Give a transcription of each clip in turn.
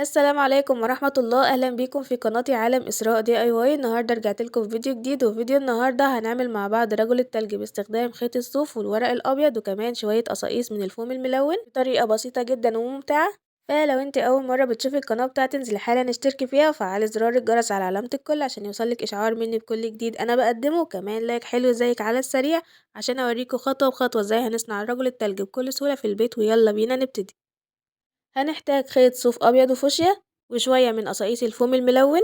السلام عليكم ورحمة الله، أهلا بيكم في قناتي عالم إسراء DIY. النهاردة رجعت لكم فيديو جديد، وفيديو النهاردة هنعمل مع بعض رجل التلج باستخدام خيط الصوف والورق الأبيض وكمان شوية قصاقيس من الفوم الملون بطريقة بسيطة جدا وممتعة. فلو انت أول مرة بتشوفي القناة بتاعتي انزلي حالا اشتركي فيها وفعلي زرار الجرس على علامة الكل عشان يوصلك إشعار مني بكل جديد أنا بقدمه، وكمان لايك حلو زيك على السريع عشان أوريكم خطوة بخطوة ازاي هنصنع رجل التلج بكل سهولة في البيت. ويلا بينا نبتدي. هنحتاج خيط صوف أبيض وفوشيا وشوية من قصاقيس الفوم الملون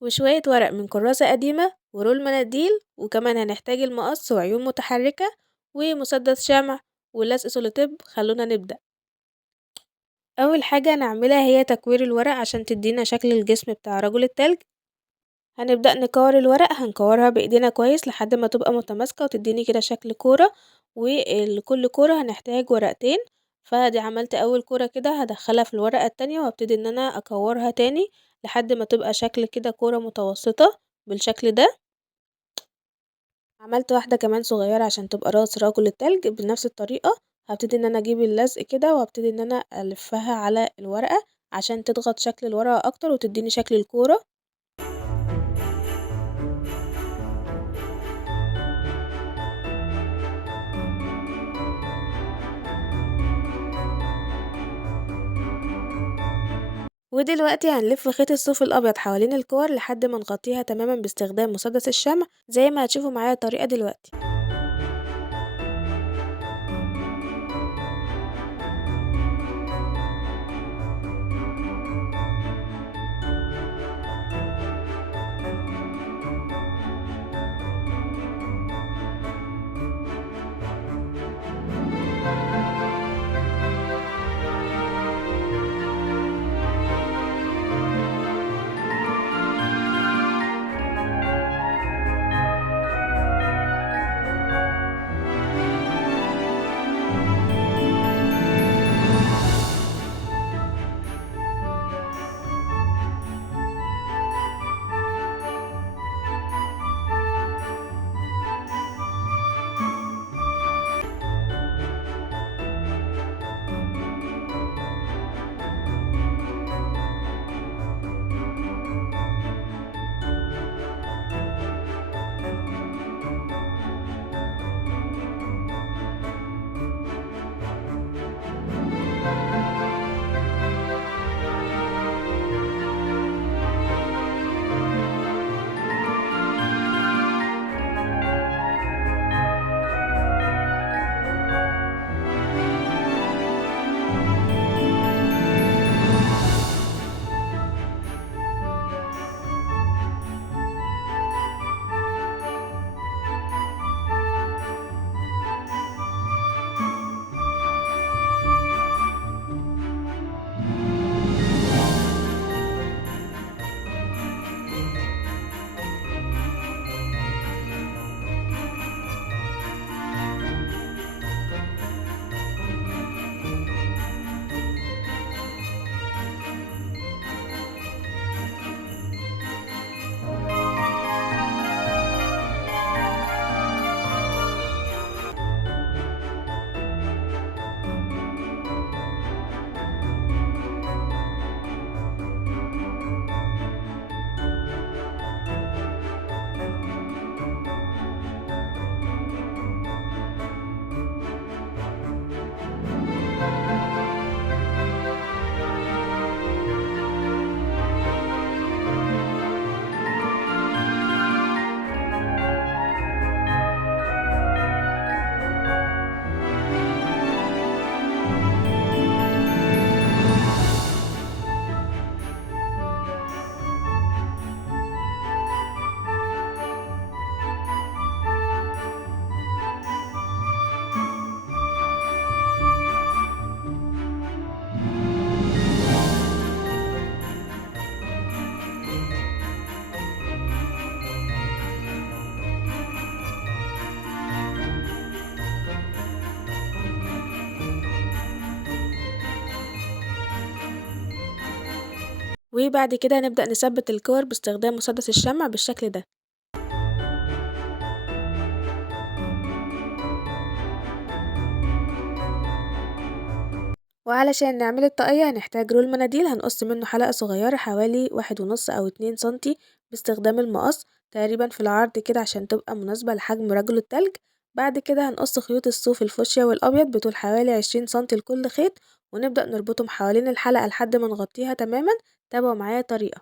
وشوية ورق من كراسة قديمة ورول مناديل، وكمان هنحتاج المقص وعيون متحركة ومسدس شمع ولزق سولوتيب. خلونا نبدأ. أول حاجة نعملها هي تكوير الورق عشان تدينا شكل الجسم بتاع رجل التلج. هنبدأ نكور الورق، هنكورها بإيدينا كويس لحد ما تبقى متماسكة وتديني كده شكل كورة، ولكل كورة هنحتاج ورقتين. فدي عملت أول كورة كده، هدخلها في الورقة التانية وهبتدي إن أنا أكورها تاني لحد ما تبقى شكل كده كورة متوسطة بالشكل ده. عملت واحدة كمان صغيرة عشان تبقى راس رجل التلج بنفس الطريقة. هبتدي إن أنا أجيب اللزق كده وهبتدي إن أنا ألفها على الورقة عشان تضغط شكل الورقة أكتر وتديني شكل الكورة. ودلوقتي هنلف خيط الصوف الأبيض حوالين الكور لحد ما نغطيها تماما باستخدام مسدس الشمع زي ما هتشوفوا معايا الطريقة دلوقتي. وبعد كده هنبدأ نثبت الكور باستخدام مسدس الشمع بالشكل ده. وعلشان نعمل الطاقية هنحتاج رول مناديل هنقص منه حلقة صغيرة حوالي 1.5 أو 2 سنتي باستخدام المقص تقريبا في العرض كده عشان تبقى مناسبة لحجم رجل التلج. بعد كده هنقص خيوط الصوف الفوشيا والأبيض بطول حوالي 20 سنتي لكل خيط، ونبدأ نربطهم حوالين الحلقة لحد ما نغطيها تماما. تابعوا معايا طريقة.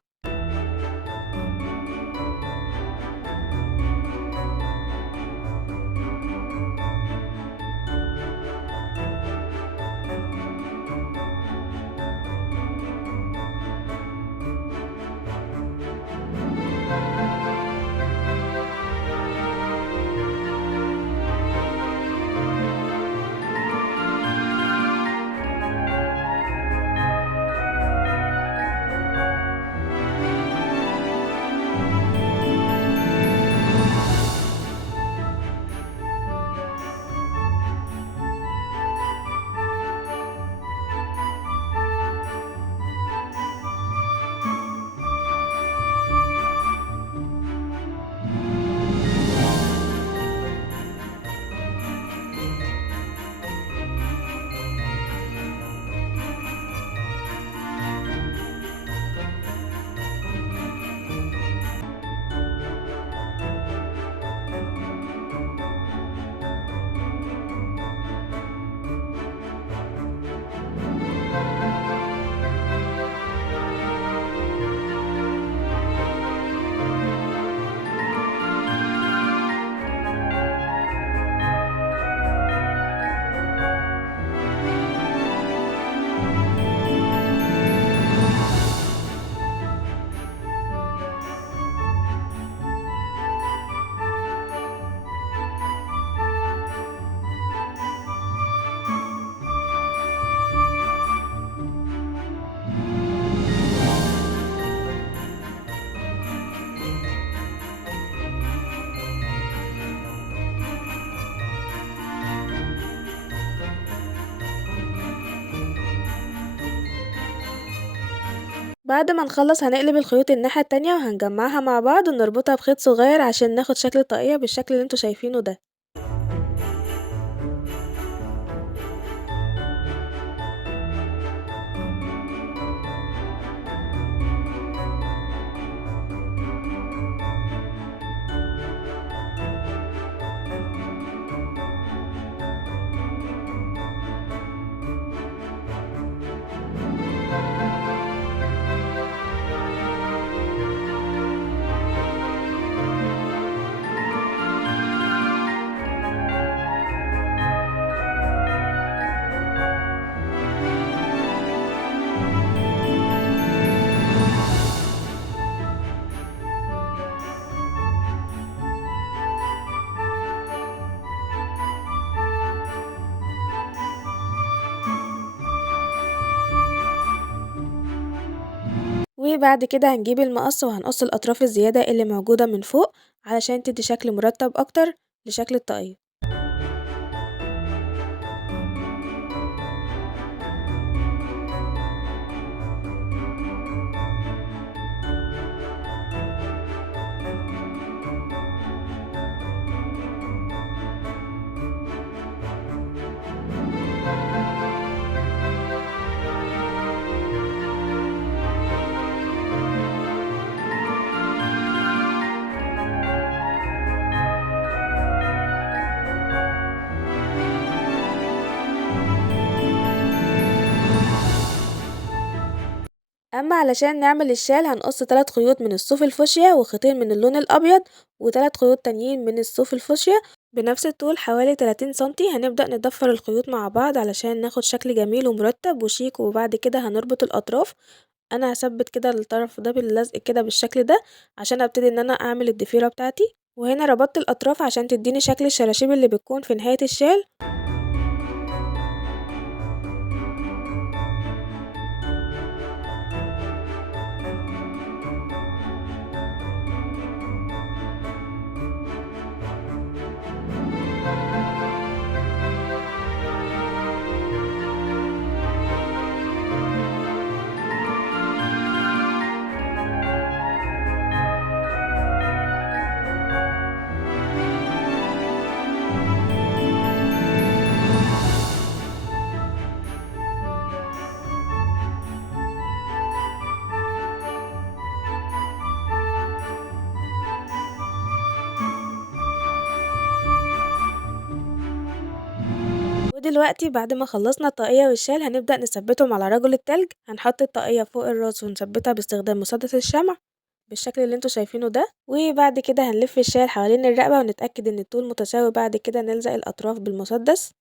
بعد ما نخلص هنقلب الخيوط الناحية التانية وهنجمعها مع بعض ونربطها بخيط صغير عشان ناخد شكل الطاقية بالشكل اللي انتوا شايفينه ده. وبعد كده هنجيب المقص وهنقص الأطراف الزيادة اللي موجودة من فوق علشان تدي شكل مرتب أكتر لشكل الطاقية. أما علشان نعمل الشال هنقص 3 خيوط من الصوف الفوشيا وخيطين من اللون الأبيض و3 خيوط تانيين من الصوف الفوشيا بنفس الطول حوالي 30 سنتي. هنبدأ نضفر الخيوط مع بعض علشان ناخد شكل جميل ومرتب وشيك، وبعد كده هنربط الأطراف. أنا هثبت كده الطرف ده باللزق كده بالشكل ده عشان ابتدي ان انا اعمل الضفيرة بتاعتي، وهنا ربطت الأطراف عشان تديني شكل الشراشيب اللي بتكون في نهاية الشال. ودلوقتي بعد ما خلصنا الطاقية والشال هنبدأ نثبتهم على رجل التلج. هنحط الطاقية فوق الراس ونثبتها باستخدام مسدس الشمع بالشكل اللي انتوا شايفينه ده، وبعد كده هنلف الشال حوالين الرقبة ونتأكد ان الطول متساوي. بعد كده نلزق الأطراف بالمسدس.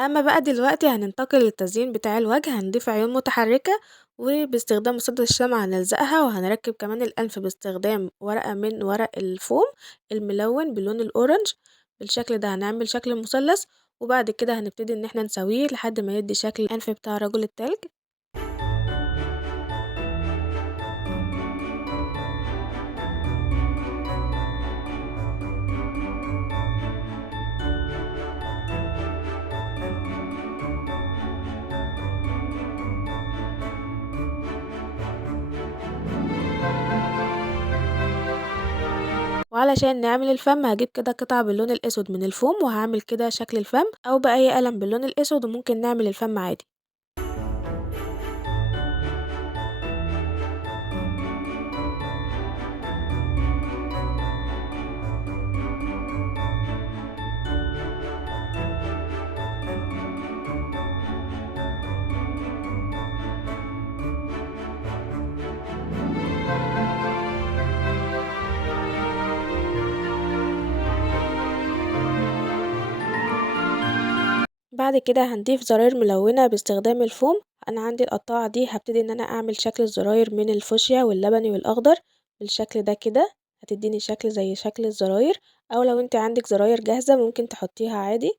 أما بقى دلوقتي هننتقل للتزيين بتاع الوجه. هنضيف عيون متحركة وباستخدام مسدس الشمع هنلزقها، وهنركب كمان الأنف باستخدام ورقة من ورق الفوم الملون باللون الأورنج بالشكل ده. هنعمل شكل مثلث وبعد كده هنبتدي ان احنا نسويه لحد ما يدي شكل الأنف بتاع رجل التلج. وعلشان نعمل الفم هجيب كده قطعة باللون الأسود من الفوم وهعمل كده شكل الفم، أو بأي قلم باللون الأسود وممكن نعمل الفم عادي. بعد كده هنضيف زراير ملونة باستخدام الفوم. أنا عندي القطاعة دي هبتدي إن أنا أعمل شكل الزراير من الفوشيا واللبني والأخضر بالشكل ده كده، هتديني شكل زي شكل الزراير، أو لو انت عندك زراير جاهزة ممكن تحطيها عادي.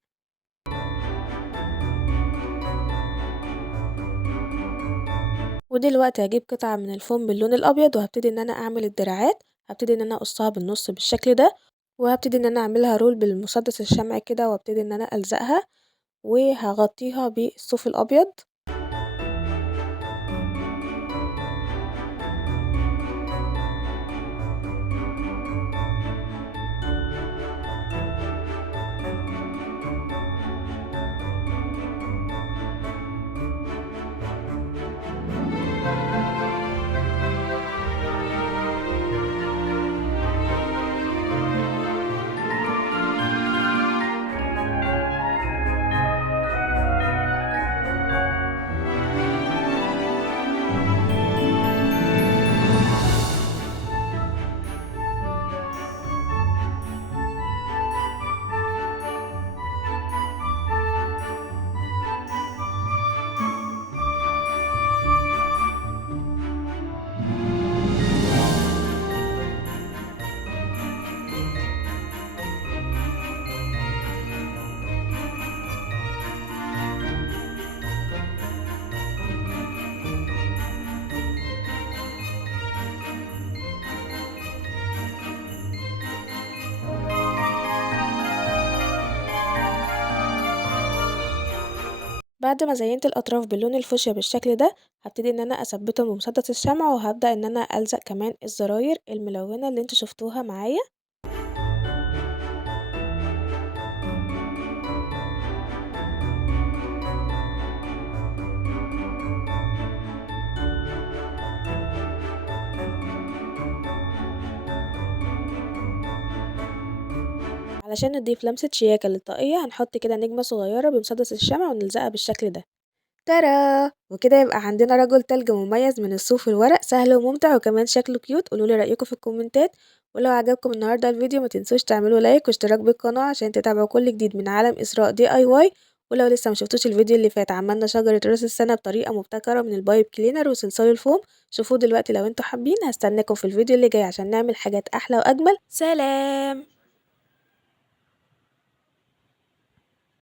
ودلوقتي هجيب قطعة من الفوم باللون الأبيض وهبتدي إن أنا أعمل الدراعات. هبتدي إن أنا أقصها بالنص بالشكل ده، وهبتدي إن أنا أعملها رول بالمسدس الشمع كده، وابتدي إن أنا ألزقها وهغطيها بالصوف الأبيض. بعد ما زينت الأطراف باللون الفوشيا بالشكل ده هبتدي إن أنا أثبتهم بمسدس الشمع، وهبدأ إن أنا ألزق كمان الزراير الملونة اللي انتوا شفتوها معايا. علشان نضيف لمسة شياكة للطاقية هنحط كده نجمة صغيرة بمسدس الشمع ونلزقها بالشكل ده. ترى وكده يبقى عندنا رجل تلج مميز من الصوف والورق، سهل وممتع وكمان شكله كيوت. قولولي رأيكم في الكومنتات، ولو عجبكم النهاردة الفيديو متنسوش تعملوا لايك واشتراك بالقناة عشان تتابعوا كل جديد من عالم إسراء DIY. ولو لسه مشفتوش الفيديو اللي فات عملنا شجرة راس السنة بطريقة مبتكرة من البايب كلينر وصلصال الفوم، شوفوه دلوقتي لو انتوا حابين. هستناكم في الفيديو اللي جاي عشان نعمل حاجات أحلى وأجمل. سلام.